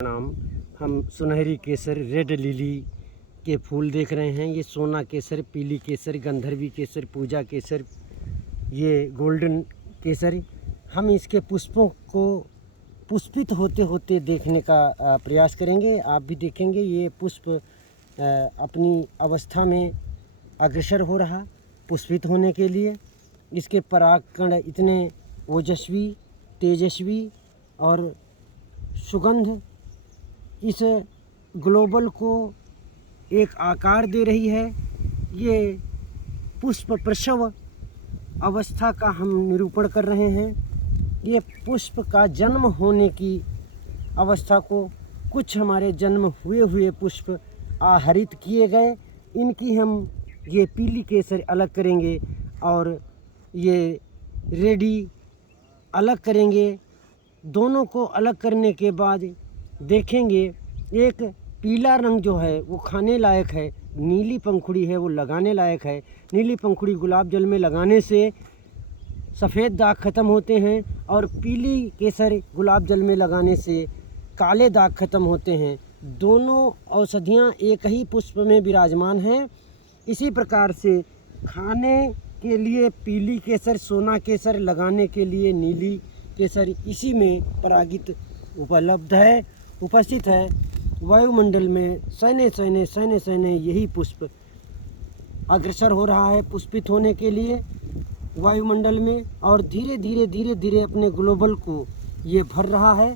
प्रणाम। हम सुनहरी केसर रेड लिली के फूल देख रहे हैं। ये सोना केसर, पीली केसर, गंधर्वी केसर, पूजा केसर, ये गोल्डन केसर। हम इसके पुष्पों को पुष्पित होते होते देखने का प्रयास करेंगे। आप भी देखेंगे ये पुष्प अपनी अवस्था में अग्रसर हो रहा पुष्पित होने के लिए। इसके परागकण इतने ओजस्वी, तेजस्वी और सुगंध इस ग्लोबल को एक आकार दे रही है। ये पुष्प प्रसव अवस्था का हम निरूपण कर रहे हैं। ये पुष्प का जन्म होने की अवस्था को कुछ हमारे जन्म हुए हुए पुष्प आहरित किए गए, इनकी हम ये पीली केसर अलग करेंगे और ये रेडी अलग करेंगे। दोनों को अलग करने के बाद देखेंगे एक पीला रंग जो है वो खाने लायक है, नीली पंखुड़ी है वो लगाने लायक है। नीली पंखुड़ी गुलाब जल में लगाने से सफ़ेद दाग ख़त्म होते हैं और पीली केसर गुलाब जल में लगाने से काले दाग ख़त्म होते हैं। दोनों औषधियाँ एक ही पुष्प में विराजमान हैं। इसी प्रकार से खाने के लिए पीली केसर, सोना केसर, लगाने के लिए नीली केसर इसी में परागित उपलब्ध है, उपस्थित है। वायुमंडल में सैने यही पुष्प अग्रसर हो रहा है पुष्पित होने के लिए वायुमंडल में, और धीरे धीरे अपने ग्लोबल को ये भर रहा है।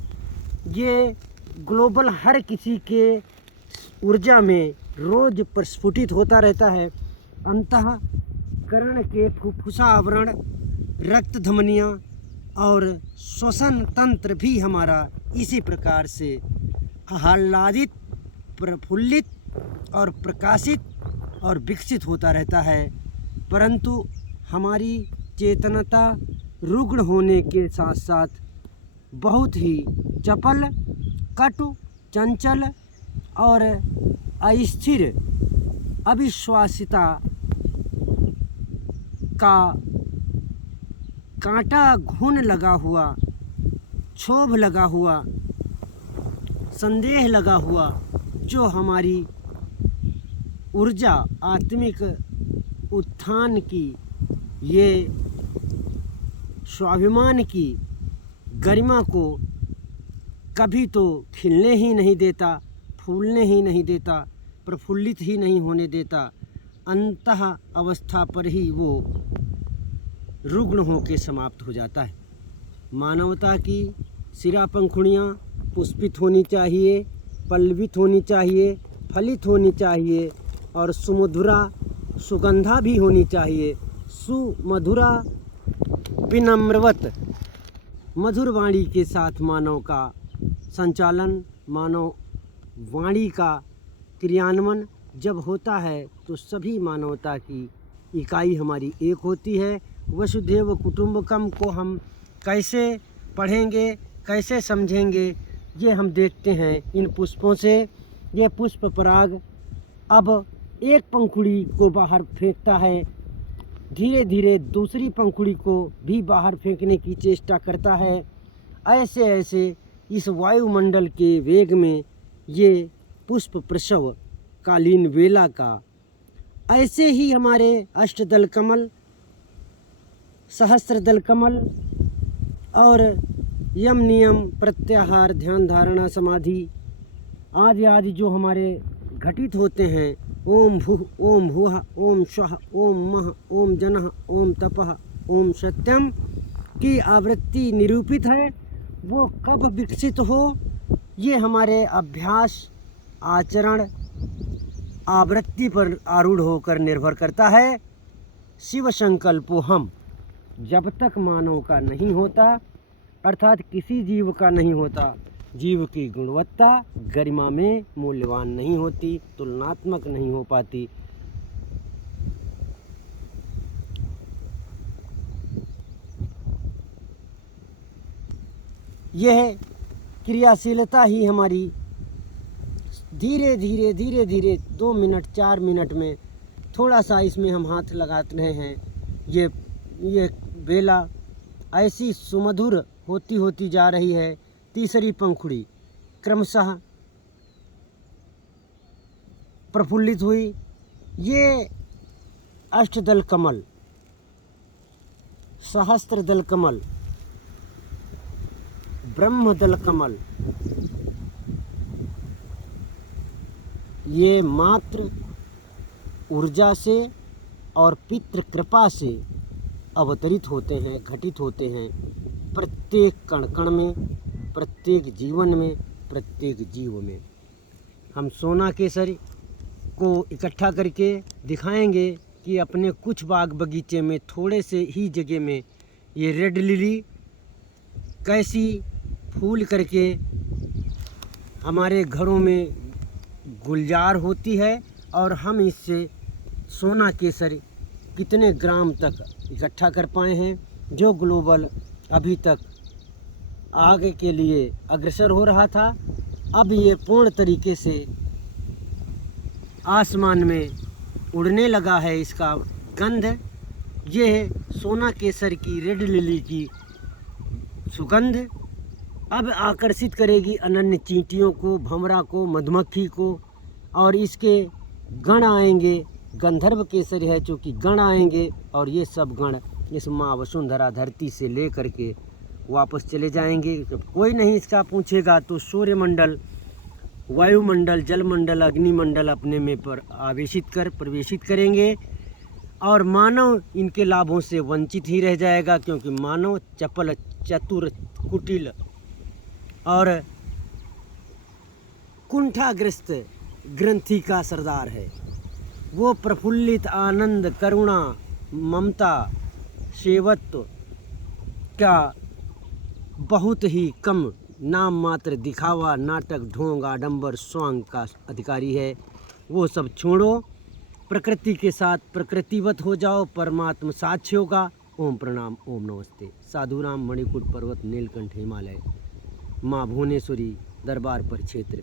ये ग्लोबल हर किसी के ऊर्जा में रोज प्रस्फुटित होता रहता है। अंतःकरण के फुफ्फुसा आवरण, रक्त धमनियाँ और श्वसन तंत्र भी हमारा इसी प्रकार से आह्लादित, प्रफुल्लित और प्रकाशित और विकसित होता रहता है। परंतु हमारी चेतनता रुग्ण होने के साथ साथ बहुत ही चपल, कटु, चंचल और अस्थिर, अविश्वासिता का कांटा घुन लगा हुआ, क्षोभ लगा हुआ, संदेह लगा हुआ, जो हमारी ऊर्जा, आत्मिक उत्थान की, ये स्वाभिमान की गरिमा को कभी तो खिलने ही नहीं देता, फूलने ही नहीं देता, प्रफुल्लित ही नहीं होने देता। अंतः अवस्था पर ही वो रुग्ण होकर समाप्त हो जाता है। मानवता की सिरा पंखुड़ियाँ पुष्पित होनी चाहिए, पल्लवित होनी चाहिए, फलित होनी चाहिए और सुमधुरा सुगंधा भी होनी चाहिए। सुमधुरा विनम्रवत मधुर वाणी के साथ मानव का संचालन, मानव वाणी का क्रियान्वयन जब होता है तो सभी मानवता की इकाई हमारी एक होती है। वसुधैव कुटुंबकम को हम कैसे पढ़ेंगे, कैसे समझेंगे, ये हम देखते हैं इन पुष्पों से। ये पुष्प पराग अब एक पंखुड़ी को बाहर फेंकता है, धीरे धीरे दूसरी पंखुड़ी को भी बाहर फेंकने की चेष्टा करता है। ऐसे ऐसे इस वायुमंडल के वेग में ये पुष्प प्रसव कालीन वेला का, ऐसे ही हमारे अष्टदल कमल, सहस्त्रदल कमल और यम, नियम, प्रत्याहार, ध्यान, धारणा, समाधि आदि जो हमारे घटित होते हैं, ओम भूः, ओम भुवः, ओम स्वः, ओम मः, ओम जनः, ओम तपः, ओम सत्यम की आवृत्ति निरूपित है। वो कब विकसित हो, ये हमारे अभ्यास, आचरण, आवृत्ति पर आरूढ़ होकर निर्भर करता है। शिव संकल्पो हम, जब तक मानव का नहीं होता, अर्थात किसी जीव का नहीं होता, जीव की गुणवत्ता गरिमा में मूल्यवान नहीं होती, तुलनात्मक नहीं हो पाती। यह क्रियाशीलता ही हमारी धीरे धीरे 2 मिनट 4 मिनट में थोड़ा सा इसमें हम हाथ लगाते रहे हैं। ये बेला ऐसी सुमधुर होती जा रही है। तीसरी पंखुड़ी क्रमशः प्रफुल्लित हुई। ये अष्टदल कमल, सहस्त्रदल कमल, ब्रह्मदल कमल, ये मात्र ऊर्जा से और पितृ कृपा से अवतरित होते हैं, घटित होते हैं प्रत्येक कण कण में, प्रत्येक जीवन में, प्रत्येक जीव में। हम सोना केसर को इकट्ठा करके दिखाएंगे कि अपने कुछ बाग बगीचे में थोड़े से ही जगह में ये रेड लिली कैसी फूल करके हमारे घरों में गुलजार होती है, और हम इससे सोना केसर कितने ग्राम तक इकट्ठा कर पाए हैं, जो ग्लोबल अभी तक आगे के लिए अग्रसर हो रहा था, अब ये पूर्ण तरीके से आसमान में उड़ने लगा है। इसका गंध, ये है सोना केसर की रेड लिली की सुगंध, अब आकर्षित करेगी अनन्य चींटियों को, भंवरा को, मधुमक्खी को, और इसके गण आएंगे। गंधर्व केसर है चूँकि गण आएंगे, और ये सब गण इस माँ वसुंधरा धरती से ले कर के वापस चले जाएंगे। जब कोई नहीं इसका पूछेगा तो सूर्यमंडल, वायुमंडल, जलमंडल, अग्निमंडल अपने में पर आवेशित कर प्रवेशित करेंगे, और मानव इनके लाभों से वंचित ही रह जाएगा, क्योंकि मानव चपल, चतुर, कुटिल और कुंठाग्रस्त ग्रंथि का सरदार है। वो प्रफुल्लित, आनंद, करुणा, ममता, सेवत्व का बहुत ही कम नाम मात्र दिखावा, नाटक, ढोंग, आडंबर, स्वांग का अधिकारी है। वो सब छोड़ो, प्रकृति के साथ प्रकृतिवत हो जाओ, परमात्मा साक्ष्य होगा। ओम प्रणाम, ओम नमस्ते। साधुराम, मणिकूट पर्वत, नीलकंठ, हिमालय, माँ भुवनेश्वरी दरबार पर क्षेत्र।